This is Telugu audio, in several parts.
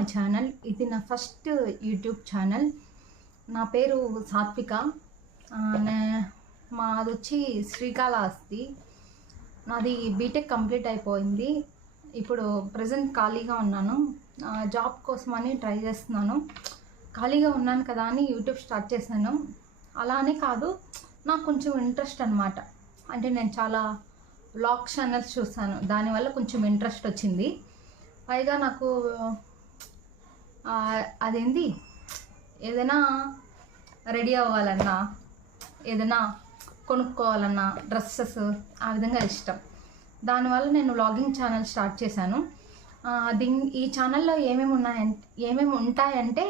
My channel. ఇది నా ఫస్ట్ యూట్యూబ్ ఛానల్. నా పేరు సాత్విక. మాది వచ్చి శ్రీకాళహస్తి. నాది బీటెక్ కంప్లీట్ అయిపోయింది. ఇప్పుడు ప్రజెంట్ ఖాళీగా ఉన్నాను. జాబ్ కోసమని ట్రై చేస్తున్నాను. ఖాళీగా ఉన్నాను కదా అని యూట్యూబ్ స్టార్ట్ చేశాను. అలానే కాదు, నాకు కొంచెం ఇంట్రెస్ట్ అనమాట. అంటే నేను చాలా వ్లాగ్ ఛానల్స్ చూస్తాను, దానివల్ల కొంచెం ఇంట్రెస్ట్ వచ్చింది. పైగా నాకు అదేంటి, ఏదైనా రెడీ అవ్వాలన్నా, ఏదైనా కొనుక్కోవాలన్నా, డ్రెస్సెస్ ఆ విధంగా ఇష్టం. దానివల్ల నేను వ్లాగింగ్ ఛానల్ స్టార్ట్ చేశాను. ఈ ఛానల్లో ఏమేమి ఉంటాయంటే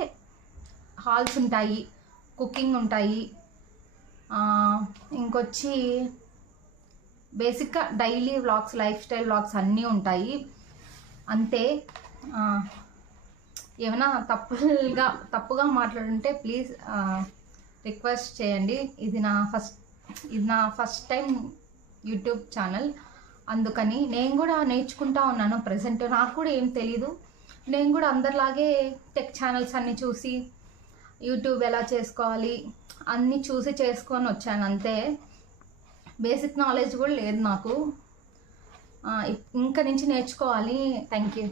హాల్స్ ఉంటాయి, కుకింగ్ ఉంటాయి, ఇంకొచ్చి బేసిక్గా daily vlogs, life style vlogs అన్నీ ఉంటాయి. అంతే. ఏమైనా తప్పుగా మాట్లాడుంటే ప్లీజ్ రిక్వెస్ట్ చేయండి. ఇది నా ఫస్ట్ టైం యూట్యూబ్ ఛానల్. అందుకని నేను కూడా నేర్చుకుంటా ఉన్నాను. ప్రజెంట్ నాకు కూడా ఏం తెలీదు. నేను కూడా అందరిలాగే టెక్ ఛానల్స్ అన్నీ చూసి యూట్యూబ్ ఎలా చేసుకోవాలి అన్నీ చూసి చేసుకొని వచ్చాను. అంతే. బేసిక్ నాలెడ్జ్ కూడా లేదు నాకు. ఇంకా నుంచి నేర్చుకోవాలి. Thank you.